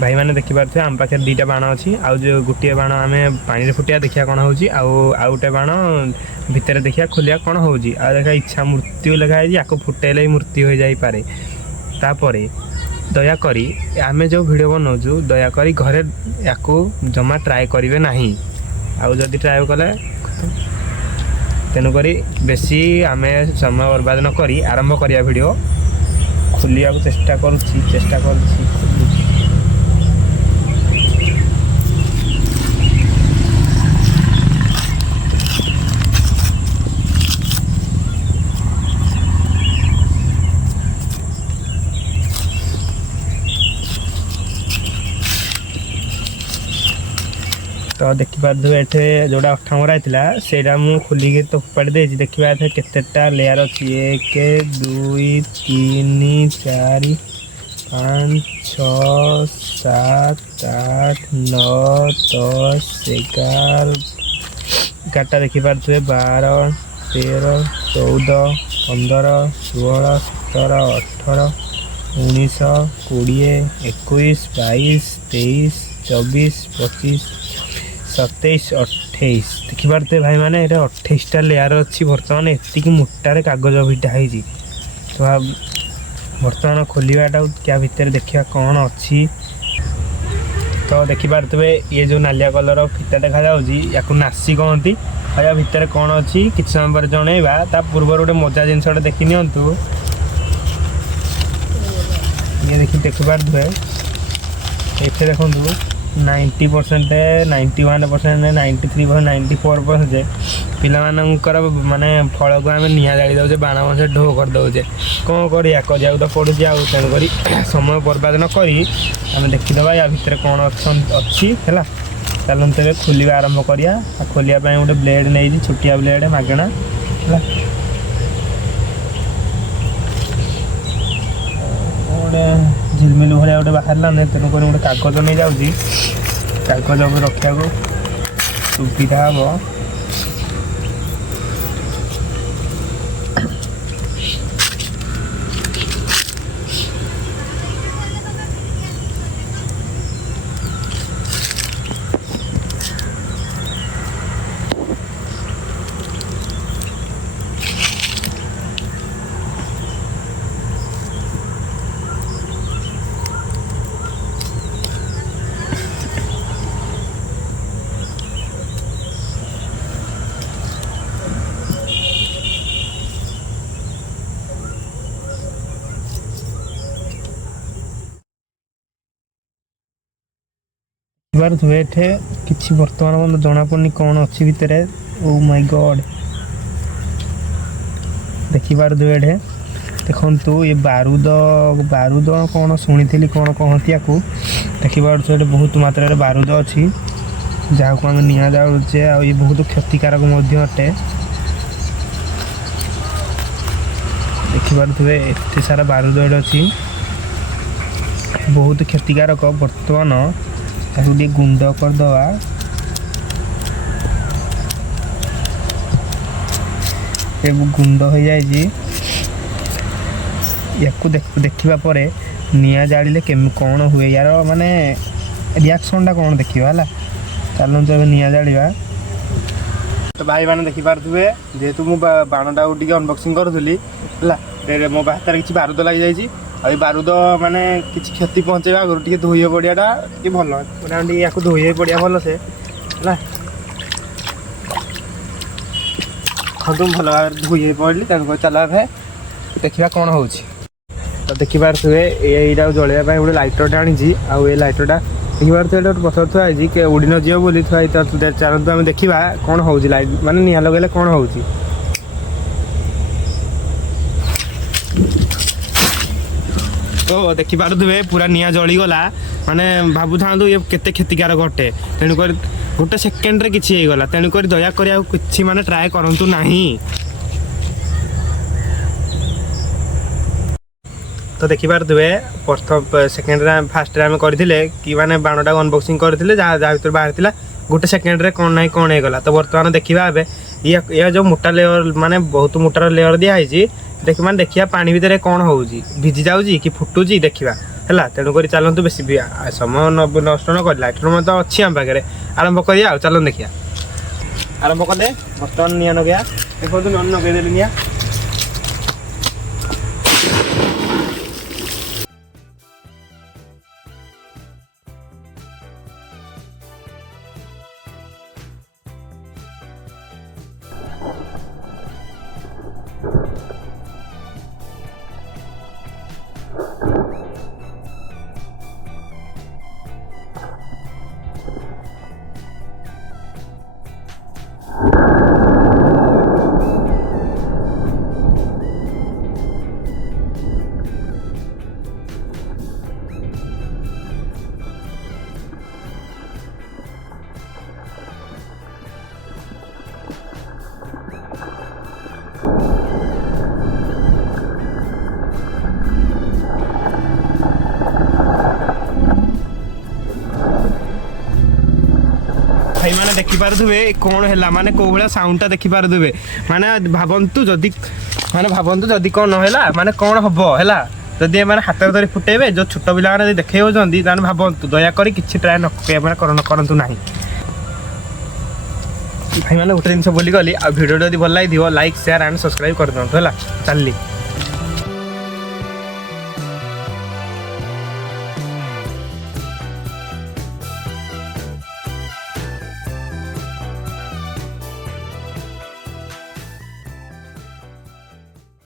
भाई मैंने देखिपे आम पाखे 2टा बाण अच्छी आउ जो गोटे बाण आम पानी फुटिया देखा कौन हो गोटे बाण भितर देखा खोलिया कौन हो देखा इच्छा मृत्यु लिखाई या फुटेले ही मृत्यु हो जापे तापर दयाकोरी आम जो भिडियो बनाऊँ दयाकोरी घरे या जमा ट्राए करेंगे ना आदि ट्राए कले तेणुक बेसी आम समय बर्बाद नक आरंभ करिया भिडियो खोलिया चेष्टा करुँची तो देखिपे ये जोड़ा अठा मरा होता मुझे खोलिकी तो फोपाड़ी दे देखा केतेटा लेयर अच्छी 1 2 3 4 5 6 7 8 9 10 11टा देखिपे 12 13 14 15 16 17 18 19 20 21 22 23 24 25 27 28 देखिपे भाई मैंने 28टा लेयर अच्छी बर्तमान एतिक मोटार कागज भिटाई तो बर्तमान खोलवाटा क्या भितर देखा कौन अच्छी तो देखिपे ये जो नालिया कलर फिता देखा या नासी कहती या भितर कौन अच्छी कि समय पर जनइबा ता पूर्व गोटे मजा जिनस देखी नियंतु ये देखिपे ये देखु 90% 91% 93% 94% पिलामानंकर माने फल को आम निआ जाली दौचे बाण से ढो कर दौचे कौन करिया तो पड़ू तेणुक समय बर्बाद नक आम देखीदबा या भितर कौन अच्छी है चलते तेरे खोलिया आरंभ करिया खोलिया गोटे ब्लेड नहीं छोटिया ब्लेड मागणा है गोटे झिलमिल भाया गोटे बाहर तेणुक गोटे कागज नहीं जाऊँगी कागज रखा सुविधा हम थे कि बर्तमान मतलब जना पड़नी कौन अच्छी भितर ओ माय गॉड देखिपे ये देखु ये बारूद बारूद कौन शुणी कौन कहती या देखिपे बहुत मात्रा बारूद अच्छी जहाँ को आम निआ जाऊे आ ये बहुत क्षतिकारक अटे देखिपे एत सारा बारूद ये अच्छी बहुत क्षतिकारक बर्तमान गोटे गुंड करदवा गुंड हो जाए देखा पर निआ जाड़े कौन हुए यार माने रिएक्शनटा कौन देखा है चलते ए निआ जाड़ा तो भाई मैंने देखिपे जेहेतु मुझे बाणटा टी अनबक्सिंग करूली है मो हाथ किसी बारूद लग जाए आ बारूद माने किसी क्षति पहुँचेगा आगुरी टी धोई पड़ियाटा कि भल या धोई पड़िया भल से तुम भल भाव धोई पड़ी तेणुक चल देखा कौन हो तो देखिपे यहीटा जलवाई गोटे लाइटरटा आनी आउ लाइटरटा देखिपे पथर थुआई कि उड़ी न जीव बोली थुआई चलते आम देखा कौन हो लाइट माने निआ लगे कौन हो तो देखिपे पूरा निआ जलीगला माने भावु था ये केते क्षतिकारक अटे तेणुक गोटे सेकेंड किसी होगला तेणुक दया कि माने ट्राए करूँ ना तो देखिपे प्रथम सेकेंड फास्ट आम करते कि माने बाणटा अनबक्सिंग करते जहाँ भर बाहर गोटे सेकेंड कौन ना कौन होगला तो बर्तमान देखा ये जो मोटा लेयर माने बहुत मोटार लेयर दिखाई देखिए देखिए पानी भितर कौन हो भिजी जाऊँगी कि फुटुची देखा ହେଲା। ତେଣୁକରି ଚାଲନ୍ତୁ ବେଶୀ ସମୟ ନଷ୍ଟ ନ କରି ଲାଇଟର ମଧ୍ୟ ଅଛି ଆମ ପାଖରେ, ଆରମ୍ଭ କରିବା ଆଉ। ଚାଲନ୍ତୁ ଦେଖିବା, ଆରମ୍ଭ କରିଦେ। ବର୍ତ୍ତମାନ ନିଆଁ ଲଗେଇବା। ଦେଖନ୍ତୁ ଲଗେଇଦେଲି ନିଆଁ। भाई देखिपे कौन है माने कौ भाया साउंडटा देखिपे माने भावतु जदि कौन है माने कौन हम है जदि मैंने हाथ धरी फुटेबे जो छोट पिला देखे भावतु दयाकोरी कि ट्राए करूँ ना भाई मैंने गोटे जिन बोली गली आ भिडियो जब भल लगे लाइक शेयर एंड सब्सक्राइब कर दिखाँ है चलली।